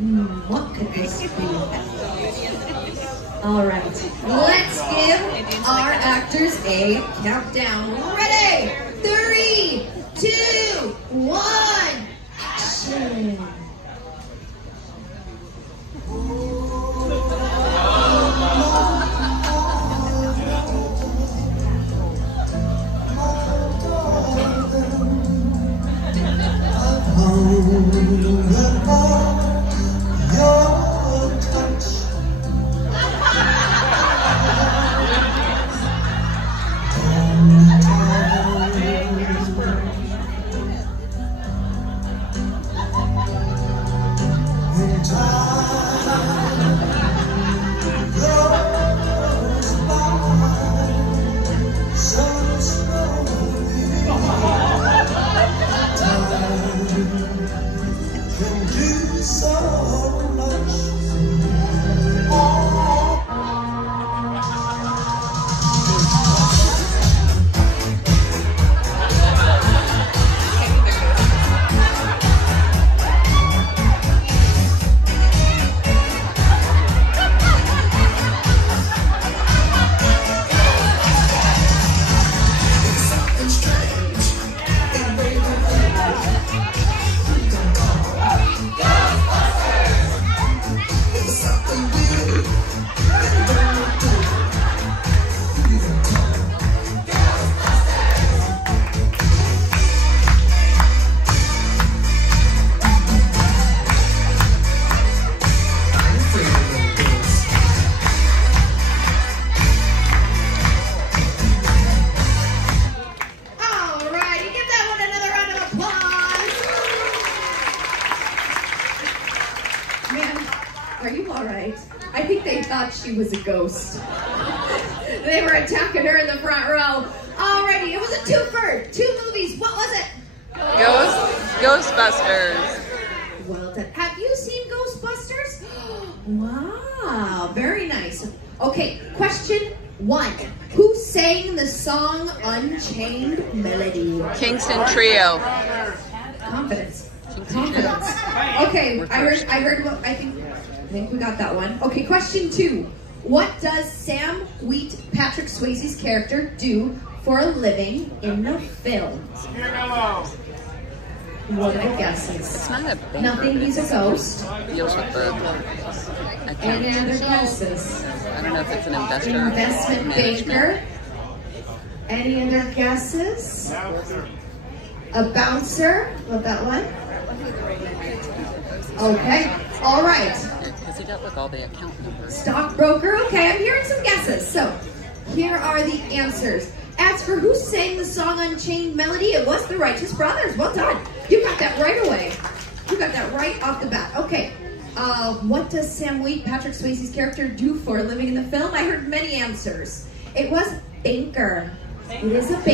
What could this be? All right, let's give our actors a countdown. Ready? 3, 2, 1, action! Are you all right? I think they thought she was a ghost. They were attacking her in the front row. Alrighty, it was a twofer. 2 movies. What was it? Ghostbusters. Well done. Have you seen Ghostbusters? Wow, very nice. Okay, question 1. Who sang the song Unchained Melody? Kingston Trio. Confidence. Confidence. Okay, I heard what I think we got that one. Okay, question 2. What does Sam Wheat, Patrick Swayze's character, do for a living in the film? What are the guesses? It's not a banker. Nothing, he's a ghost. Deals with the Any other guesses? I don't know if it's an investor. Investment management. banker. Any other guesses? A bouncer. What that one? Okay. All right. Because he got like all the account numbers. Stockbroker. Okay, I'm hearing some guesses. So, here are the answers. As for who sang the song Unchained Melody, it was the Righteous Brothers. Well done. You got that right away. You got that right off the bat. Okay. What does Sam Wheat, Patrick Swayze's character, do for a living in the film? I heard many answers. It was banker. It is a banker.